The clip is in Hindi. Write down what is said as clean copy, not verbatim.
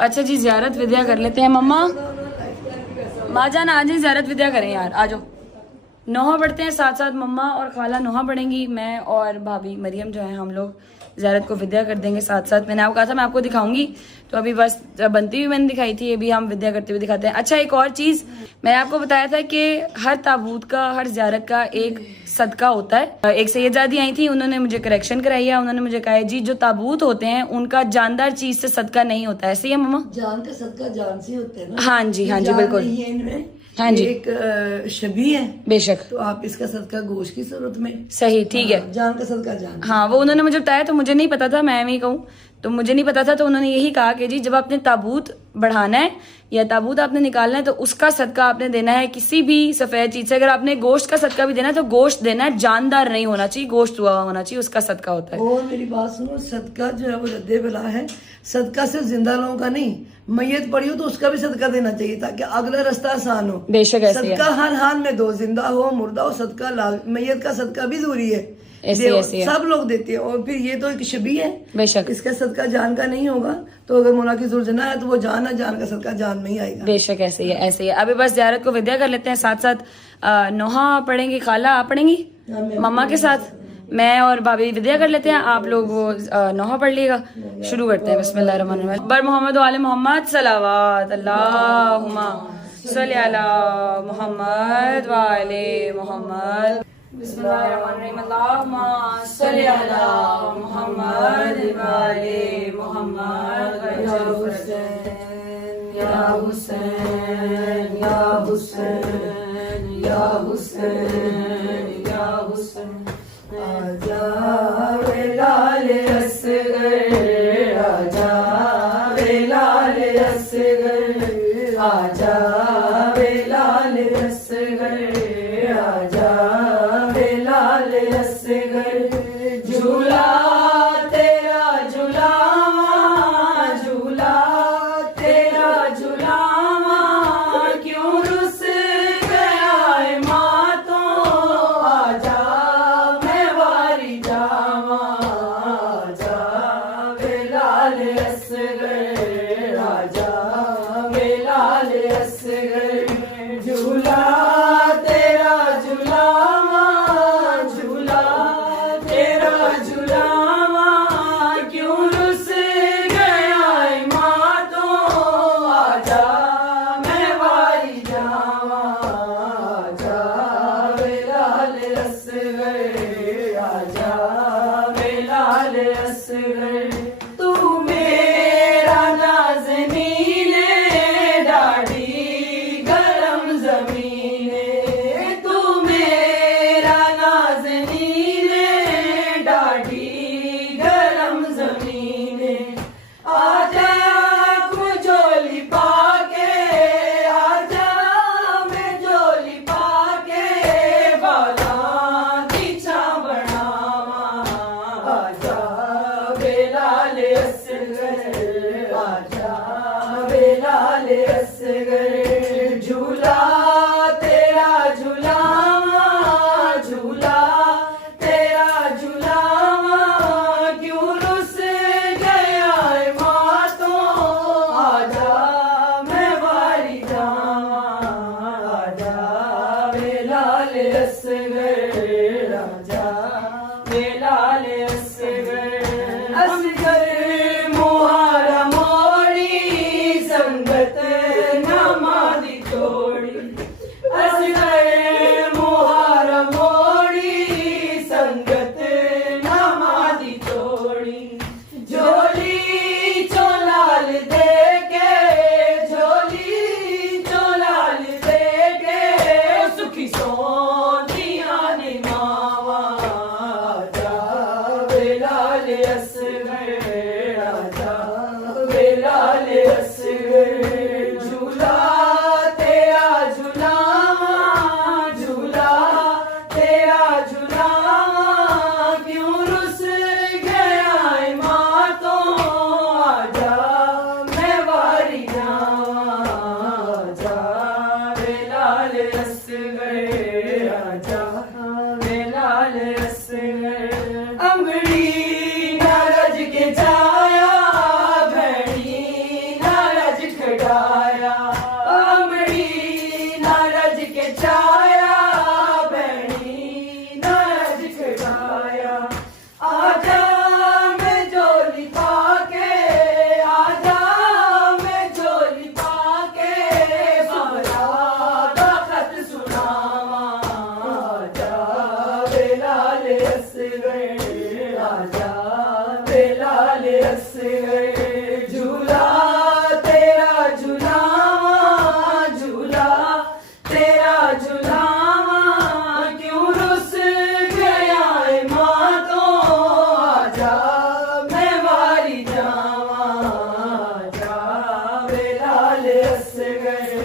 अच्छा जी, ज़ियारत विद्या कर लेते हैं। मम्मा माँ जान आ जाए, ज़ियारत विद्या करें यार, आ जाओ। नोहा पढ़ते हैं साथ साथ, मम्मा और खाला नोहा पढ़ेंगी, मैं और भाभी मरियम जो है हम लोग ज़ियारत को विद्या कर देंगे साथ साथ। मैंने आपको कहा था मैं आपको दिखाऊंगी, तो अभी बस बनती हुई मैंने दिखाई थी, ये भी हम विद्या करते हुए दिखाते हैं। अच्छा, एक और चीज़ मैंने आपको बताया था कि हर ताबूत का, हर ज़ियारत का एक सदका होता है। एक सैयदादी आई थी, उन्होंने मुझे करेक्शन कराई है। उन्होंने मुझे कहा है जी जो ताबूत होते हैं उनका जानदार चीज से सदका नहीं होता है। सही है मम्मा? जान का सदका जान से होता है ना। हाँ जी, हाँ जी, बिल्कुल। हाँ जी, एक शबी है बेशक, तो आप इसका सदका गोश्त की सूरत में। सही, ठीक है। जान का सदका जान। हाँ, वो उन्होंने मुझे बताया, तो मुझे नहीं पता था, मैं भी कहूँ तो मुझे नहीं पता था, तो उन्होंने यही कहा कि जी जब आपने ताबूत बढ़ाना है या ताबूत आपने निकालना है तो उसका सदका आपने देना है किसी भी सफेद चीज से। अगर आपने गोश्त का सदका भी देना है तो गोश्त देना है, जानदार नहीं होना चाहिए, गोश्त हुआ होना चाहिए, उसका सदका होता है। और मेरी बात सुनो, सदका जो है वो रद्दे बला है। सदका सिर्फ जिंदा लोगों का नहीं, मैयत पड़ी हो तो उसका भी सदका देना चाहिए ताकि अगला रास्ता आसान हो। बेशक ऐसे है, सदका हर हाल में दो, जिंदा हो मुर्दा हो, सदका मैयत का सदका भी जरूरी है। ऐसे है। सब लोग देते हैं। और फिर ये तो एक शबी है, बेशक, इसका सदका जान का नहीं होगा, तो अगर मौला की जुर्जना है तो वो जान है, जान का सदका जान में ही आएगा। बेशक ऐसे ही है, ऐसे ही है। अभी बस ज़ियारत को विद्या कर लेते हैं, साथ साथ नोहा पढ़ेंगी, खाला आप पढ़ेंगी मम्मा के साथ, मैं और भाभी विद्या कर लेते हैं, आप लोग वो नोहा पढ़ लीजिएगा। शुरू करते हैं, बिस्मिल्लाहिर्रहमानिर्रहीम। बर मोहम्मद वाले मोहम्मद सलावत अल्लाहुम्मा सल्ली अला मोहम्मद वाले मोहम्मद। बिस्मिल्लाहिर्रहमानिर्रहीम। अल्लाहुम्मा सल्ली अला मोहम्मद वाले मोहम्मद। या हुसैन या हुसैन या हुसैन या हुसैन आजा वे लाल असगर, आजा वे लाल असगर, आजा वे लाल असगर, आजा वे लाल असगर। झूला तेरा झूलावा, झूला तेरा झूलावा, क्यों रुस गया है माँ तो, आजा मैं वारी जावा, आजा वे लाल असगर, आजा वे लाल असगर। झूला तेरा झूलावा, झूला तेरा झूलावा, क्यों रुस गया है माँ तो, आजा मैं वारी जावा, आजा वे लाल असगर, आजा वे लाल असगर। तू मेरा नाज़नीने डाढ़ी गरम ज़मीने, तू मेरा नाज़नीने डाढ़ी गरम ज़मीने। आजा मैं झोली पाके, आजा मैं झोली पाके, बाला दीछा बनावा, आजा वे लाल असगर, आजा वे लाल असगर। झूला तेरा झूलावा, झूला तेरा झूलावा, क्यों रुस गया है माँ तो, आजा मैं वारी जावा, आजा वे लाल असगर, आजा वे लाल असगर। असगर मोहरा मोड़ी, खड़ाया अमड़ी नारज के छाया बहनी नारज खड़ाया आजा मैं झोली पाके आजा मैं झोली पाके बाबा दा खत सुनावा आजा बेलाल असगर आजा बेलाल असगर झूला तेरा झूलावा झूला तेरा झूलावा क्यों रुस गया है माँ तो आजा मैं वारी जावा आजा बेलाल असगर